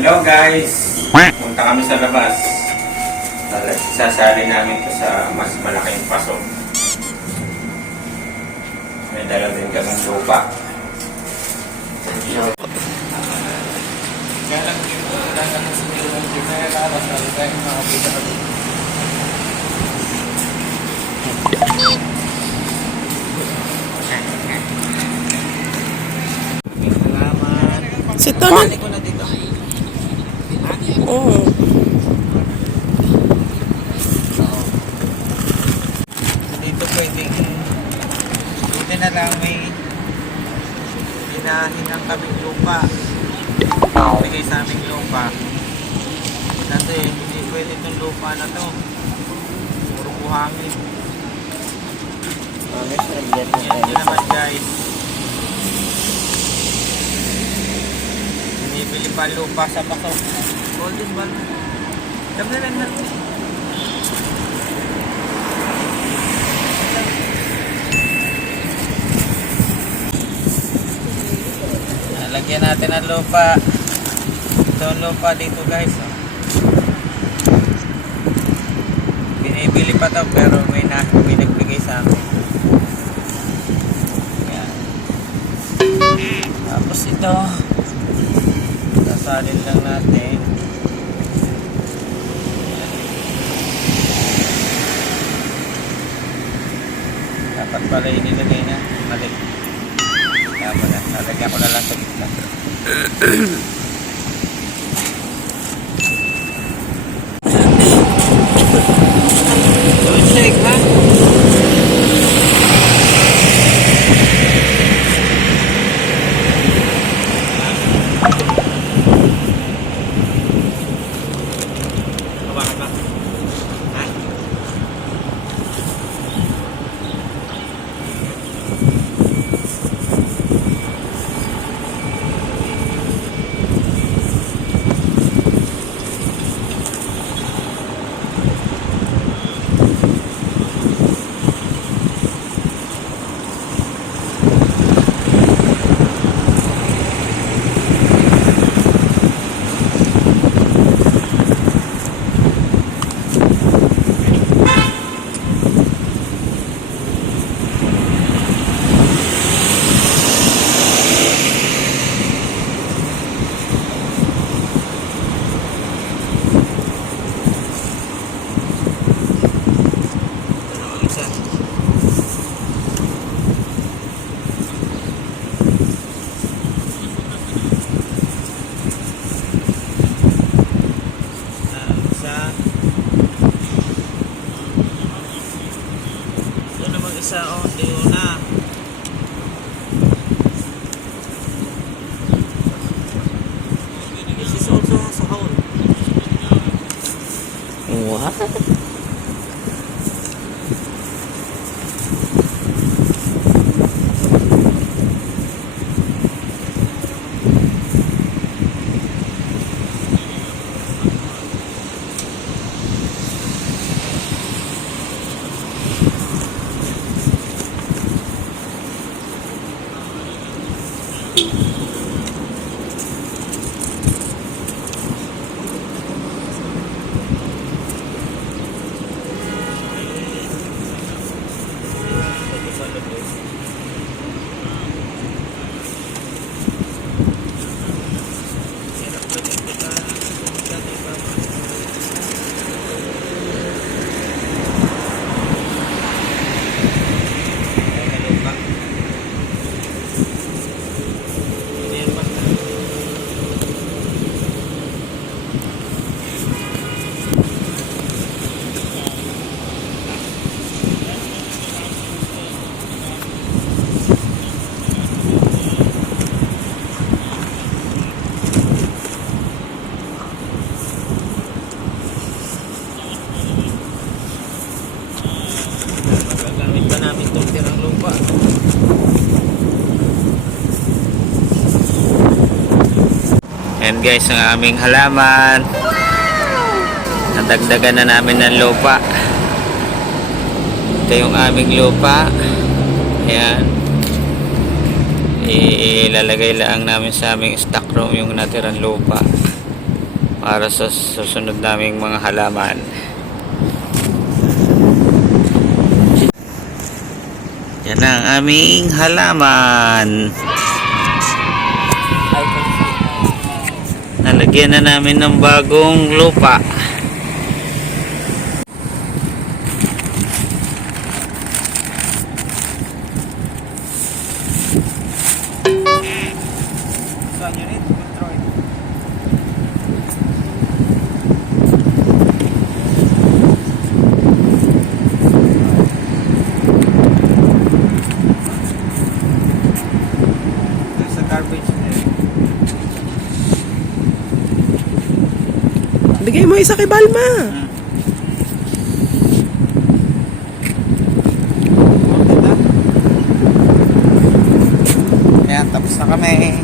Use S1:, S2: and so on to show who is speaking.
S1: guys, punta kami sa labas. Sasali namin to sa mas malaking paso. May dala din kaming lupa. Kaya lang dito, wala naman sa milong kita. Basta tayo makakita ka dito. Salamat.
S2: Si Tony.
S1: Ko na dito. Pwedeng buti na lang may hinahinang kaming lupa. Bigay sa aming lupa. Kasi hindi pwede itong lupa na to. Puro buhangin. Yan din naman guys. Binibili pa lupa sa paso. Golden ball. Kami lang na. Lagyan natin ng lupa. Ito ang lupa dito guys. oh. Binibili pa to pero may, na, may nagbigay sa amin. Yan. Tapos ito. Sasalin lang Pala inilagay na. Mali. Kaya pala. Lalagyan ko na lang sa gitna.
S2: Thank you. And guys, ang aming halaman. Nadagdagan na namin ng lupa. Ito yung aming lupa. Ayan. Ilalagay lang namin sa aming stock room yung natirang lupa.
S1: para sa susunod naming mga halaman. Yan ang aming halaman.
S3: I
S1: Nalagyan na namin ng bagong lupa.
S3: Garbage
S4: Bigay mo isa kay Balma.
S3: Ayan, tapos na kami.